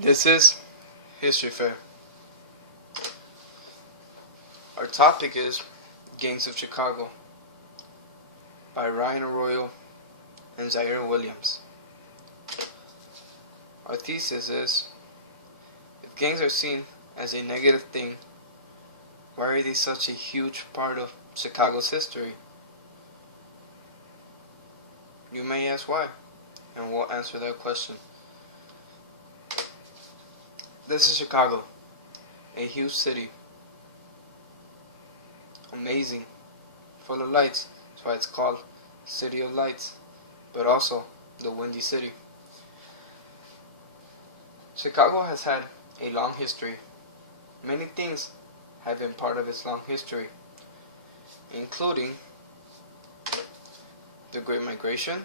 This is History Fair. Our topic is Gangs of Chicago by Ryan Arroyo and Zaire Williams. Our thesis is, if gangs are seen as a negative thing, why are they such a huge part of Chicago's history? You may ask why, and we'll answer that question. This is Chicago, a huge city. Amazing, full of lights. That's why it's called City of Lights, but also the Windy City. Chicago has had a long history. Many things have been part of its long history, including the Great Migration,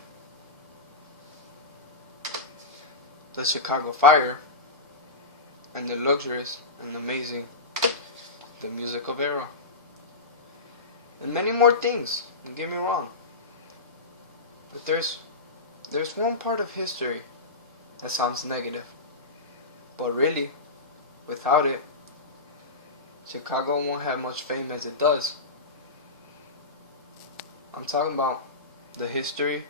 the Chicago Fire, and the luxurious and amazing the Music of Era. And many more things, don't get me wrong. But there's one part of history that sounds negative. But really, without it, Chicago won't have much fame as it does. I'm talking about the history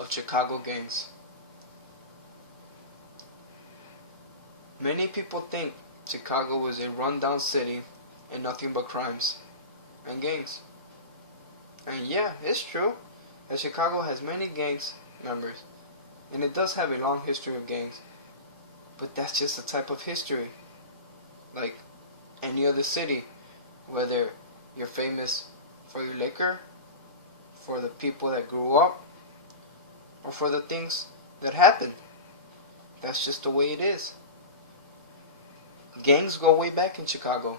of Chicago gangs. Many people think Chicago is a rundown city and nothing but crimes and gangs. And yeah, it's true that Chicago has many gangs members, and it does have a long history of gangs. But that's just a type of history, like any other city, whether you're famous for your liquor, for the people that grew up, or for the things that happened. That's just the way it is. Gangs go way back in Chicago.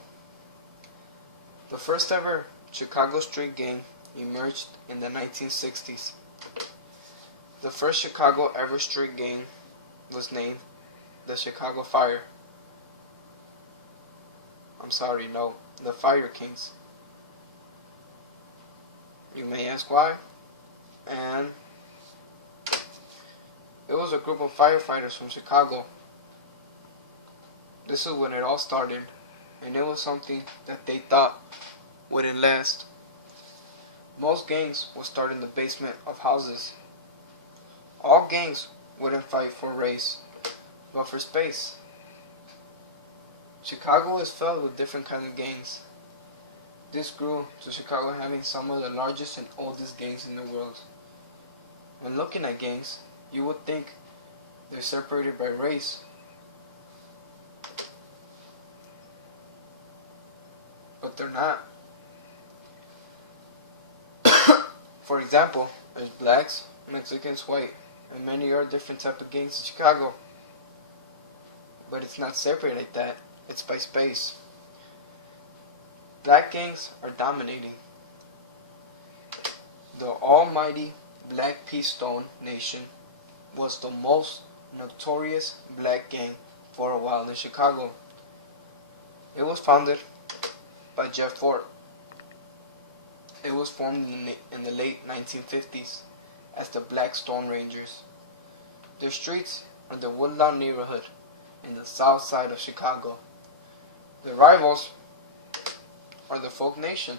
The first ever Chicago street gang emerged in the 1960s. The first Chicago ever street gang was named the Chicago Fire. The Fire Kings. You may ask why, and it was a group of firefighters from Chicago. This is when it all started, and it was something that they thought wouldn't last. Most gangs would start in the basement of houses. All gangs wouldn't fight for race, but for space. Chicago is filled with different kinds of gangs. This grew to Chicago having some of the largest and oldest gangs in the world. When looking at gangs, you would think they're separated by race. But they're not. For example, there's blacks, Mexicans, white, and many other different types of gangs in Chicago. But it's not separated like that, it's by space. Black gangs are dominating. The almighty Black P. Stone Nation was the most notorious black gang for a while in Chicago. It was founded by Jeff Fort. It was formed in the late 1950s as the Black Stone Rangers. Their streets are the Woodlawn neighborhood in the south side of Chicago. The rivals are the Folk Nation.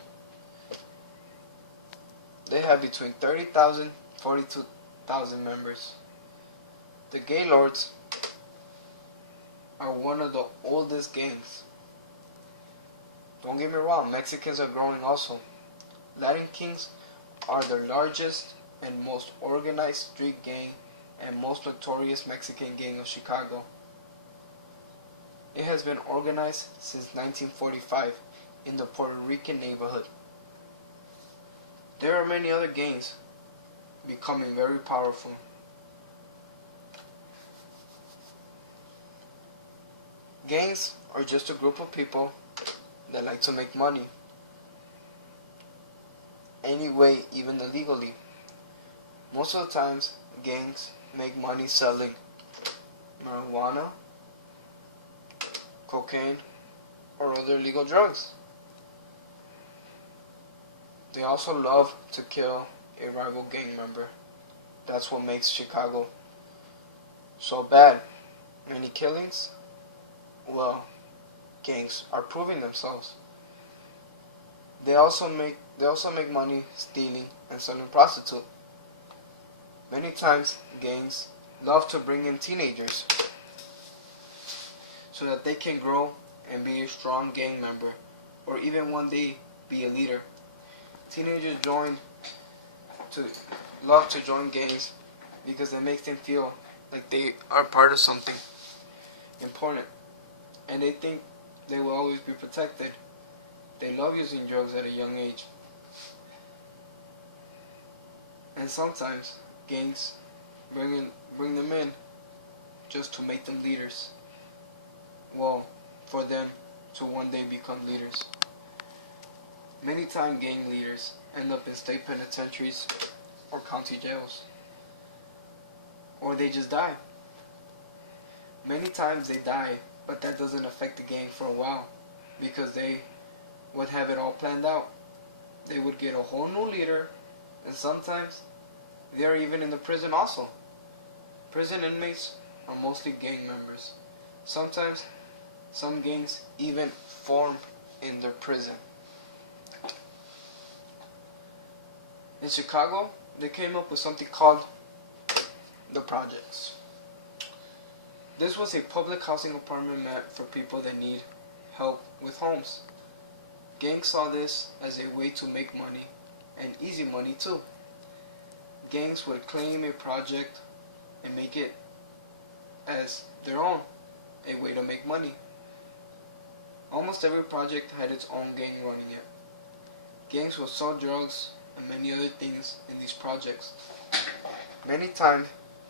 They have between 30,000 and 42,000 members. The Gaylords are one of the oldest gangs. Don't get me wrong, Mexicans are growing also. Latin Kings are the largest and most organized street gang and most notorious Mexican gang of Chicago. It has been organized since 1945 in the Puerto Rican neighborhood. There are many other gangs becoming very powerful. Gangs are just a group of people that like to make money. Anyway, even illegally. Most of the times, gangs make money selling marijuana, cocaine, or other illegal drugs. They also love to kill a rival gang member. That's what makes Chicago so bad. Many killings? Well, gangs are proving themselves. They also make money stealing and selling prostitutes. Many times gangs love to bring in teenagers so that they can grow and be a strong gang member, or even one day be a leader. Teenagers to love to join gangs because it makes them feel like they are part of something important, and they think they will always be protected. They love using drugs at a young age, and sometimes gangs bring them in just to make them leaders. Well, for them to one day become leaders. Many times gang leaders end up in state penitentiaries or county jails, or they just die. Many times they die, but that doesn't affect the gang for a while because they would have it all planned out. They would get a whole new leader, and sometimes they are even in the prison also. Prison inmates are mostly gang members. Sometimes some gangs even form in their prison. In Chicago, they came up with something called the Projects. This was a public housing apartment meant for people that need help with homes. Gangs saw this as a way to make money, and easy money too. Gangs would claim a project and make it as their own, a way to make money. Almost every project had its own gang running it. Gangs would sell drugs and many other things in these projects. Many times,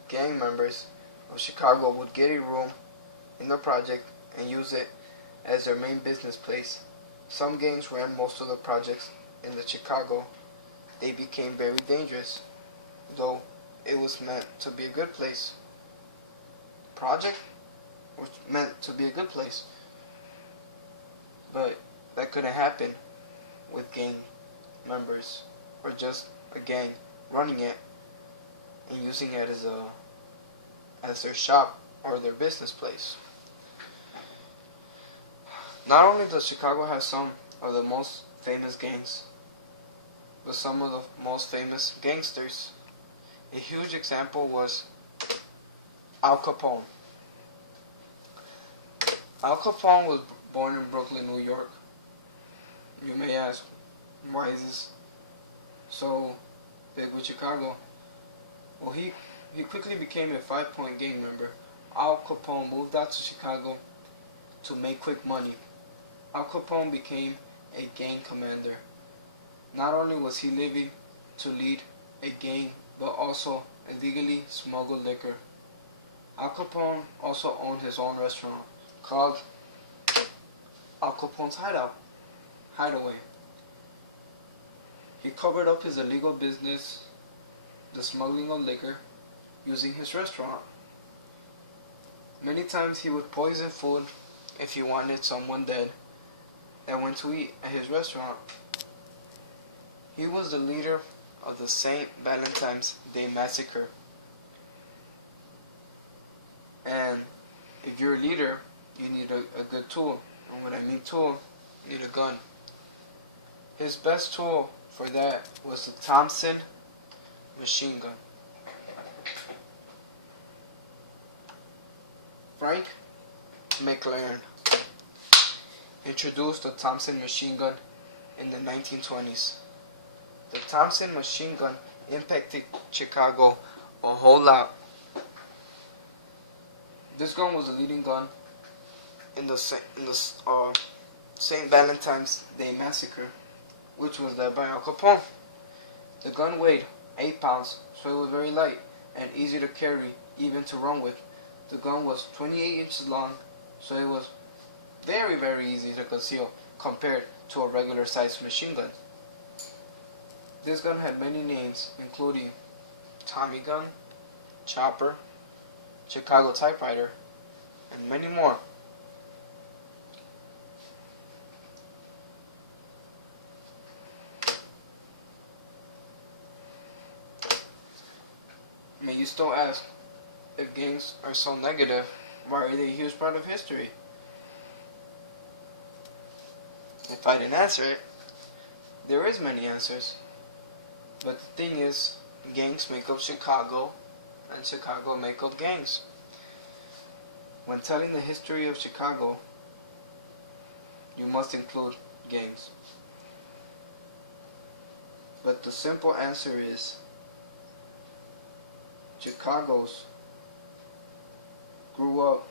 gang members of Chicago would get a room in the project and use it as their main business place. Some gangs ran most of the projects in the Chicago. They became very dangerous, though it was meant to be a good place. Project was meant to be a good place, but that couldn't happen with gang members or just a gang running it and using it as their shop or their business place. Not only does Chicago have some of the most famous gangs, but some of the most famous gangsters. A huge example was Al Capone. Al Capone was born in Brooklyn, New York. You may ask, why is this so big with Chicago? Well, he quickly became a 5-point gang member. Al Capone moved out to Chicago to make quick money. Al Capone became a gang commander. Not only was he living to lead a gang, but also illegally smuggled liquor. Al Capone also owned his own restaurant called Al Capone's Hideaway. He covered up his illegal business, the smuggling of liquor, using his restaurant. Many times he would poison food if he wanted someone dead that went to eat at his restaurant. He was the leader of the St. Valentine's Day Massacre. And if you're a leader, you need a good tool. And when I mean tool, you need a gun. His best tool for that was the Thompson machine gun. Frank McLaren introduced the Thompson machine gun in the 1920s. The Thompson machine gun impacted Chicago a whole lot. This gun was the leading gun in the St. Valentine's Day Massacre, which was led by Al Capone. The gun weighed 8 pounds, so it was very light and easy to carry, even to run with. The gun was 28 inches long, so it was very, very easy to conceal compared to a regular sized machine gun. This gun had many names, including Tommy Gun, Chopper, Chicago Typewriter, and many more. May you still ask, if gangs are so negative, Why are they a huge part of history? If I didn't answer it, there is many answers. But the thing is, gangs make up Chicago, and Chicago make up gangs. When telling the history of Chicago, you must include gangs. But the simple answer is, Chicago's grew up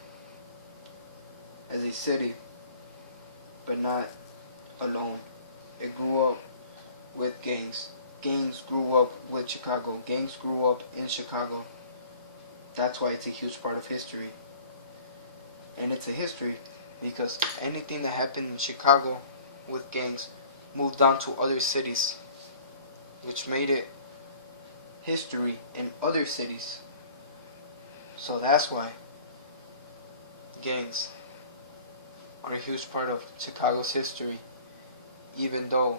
as a city, but not alone. It grew up with gangs. Gangs grew up with Chicago. Gangs grew up in Chicago. That's why it's a huge part of history. And it's a history because anything that happened in Chicago with gangs moved on to other cities, which made it history in other cities. So that's why gangs are a huge part of Chicago's history, even though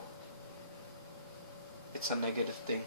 it's a negative thing.